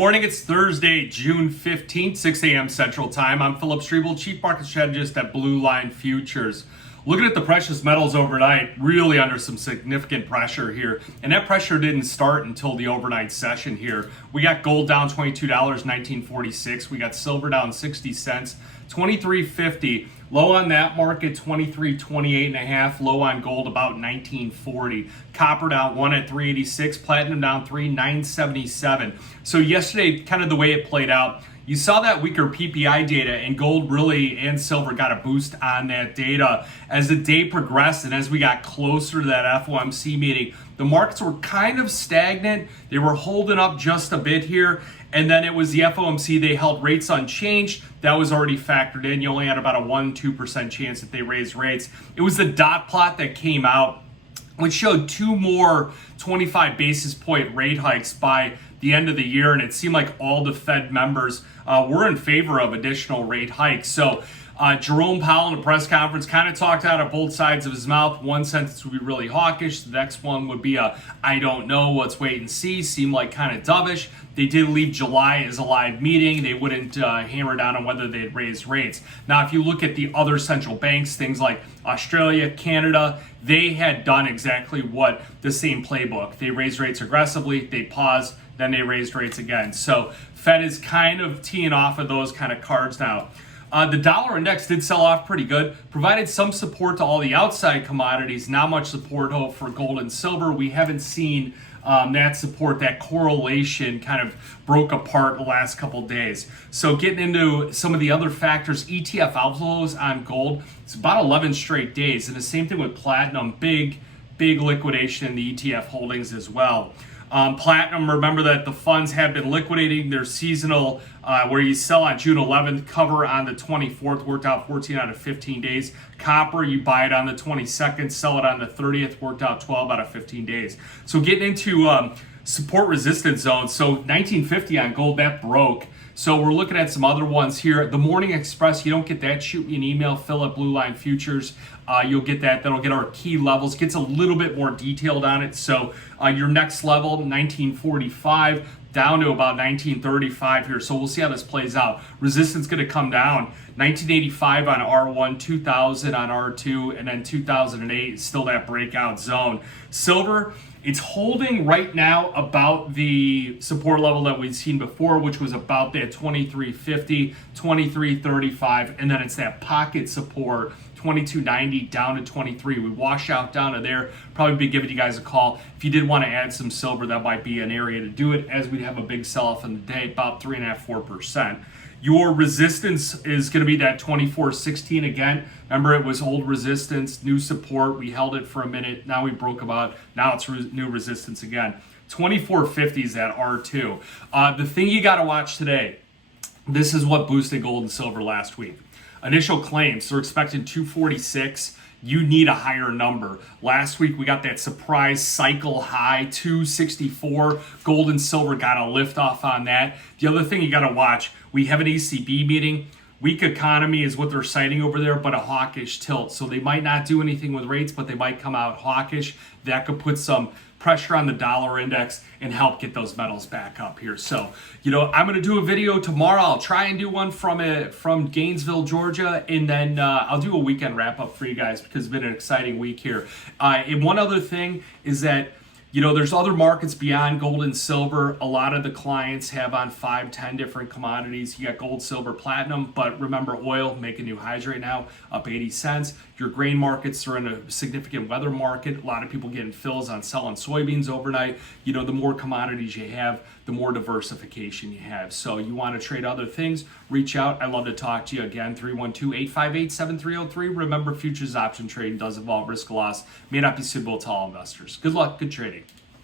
Morning, it's Thursday, June 15th, 6 a.m. Central Time. I'm Philip Streible, Chief Market Strategist at Blue Line Futures. Looking at the precious metals overnight, really under some significant pressure here. And that pressure didn't start until the overnight session here. We got gold down $22, 1946. We got silver down 60 cents, 23.50. Low on that market, 23.28 and a half. Low on gold, about 19.40. Copper down 1 at 3.86. Platinum down 3, 9.77. So yesterday, kind of the way it played out, you saw that weaker PPI data, and gold really and silver got a boost on that data. As the day progressed and as we got closer to that FOMC meeting, the markets were kind of stagnant. They were holding up just a bit here. And then it was the FOMC. They held rates unchanged. That was already factored in. You only had about a 1-2% chance that they raised rates. It was the dot plot that came out, which showed two more 25 basis point rate hikes by the end of the year. And it seemed like all the Fed members were in favor of additional rate hikes. So Jerome Powell in a press conference kind of talked out of both sides of his mouth. One sentence would be really hawkish. The next one would be I don't know, let's wait and see. Seemed like kind of dovish. They did leave July as a live meeting. They wouldn't hammer down on whether they'd raise rates. Now, if you look at the other central banks, things like Australia, Canada, they had done exactly what the same playbook. They raised rates aggressively, they paused, then they raised rates again. So Fed is kind of teeing off of those kind of cards now. The dollar index did sell off pretty good, provided some support to all the outside commodities, not much support for gold and silver. We haven't seen that support, that correlation kind of broke apart the last couple days. So getting into some of the other factors, ETF outflows on gold, it's about 11 straight days. And the same thing with platinum, big liquidation in the ETF holdings as well. Platinum, remember that the funds have been liquidating their seasonal, where you sell on June 11th, cover on the 24th, worked out 14 out of 15 days. Copper, you buy it on the 22nd, sell it on the 30th, worked out 12 out of 15 days. So getting into support resistance zones. So 1950 on gold, that broke. So we're looking at some other ones here. The Morning Express, you don't get that, shoot me an email, Phil at Blue Line Futures. You'll get that. That'll get our key levels. Gets a little bit more detailed on it. So your next level, 1945, down to about 1935 here. So we'll see how this plays out. Resistance going to come down. 1985 on R1, 2000 on R2, and then 2008 still that breakout zone. Silver, it's holding right now about the support level that we've seen before, which was about that 2350, 2335, and then it's that pocket support, 2290 down to 23. We wash out down to there. Probably be giving you guys a call. If you did want to add some silver, that might be an area to do it, as we'd have a big sell-off in the day, about 3.5-4%. Your resistance is going to be that 2416 again. Remember, it was old resistance, new support. We held it for a minute. Now we broke about. Now it's new resistance again. 2450 is that R2. The thing you got to watch today, this is what boosted gold and silver last week. Initial claims, they're expecting 246. You need a higher number. Last week, we got that surprise cycle high, 264. Gold and silver got a lift off on that. The other thing you got to watch, we have an ECB meeting. Weak economy is what they're citing over there, but a hawkish tilt. So they might not do anything with rates, but they might come out hawkish. That could put some pressure on the dollar index and help get those metals back up here. So, I'm going to do a video tomorrow. I'll try and do one from Gainesville, Georgia, and then I'll do a weekend wrap up for you guys because it's been an exciting week here. And one other thing is that there's other markets beyond gold and silver. A lot of the clients have on 5-10 different commodities. You got gold, silver, platinum, but remember oil making new highs right now, up 80 cents. Your grain markets are in a significant weather market. A lot of people getting fills on selling soybeans overnight. The more commodities you have, the more diversification you have. So you want to trade other things, reach out. I'd love to talk to you again, 312-858-7303. Remember, futures option trading does involve risk of loss. May not be suitable to all investors. Good luck, good trading.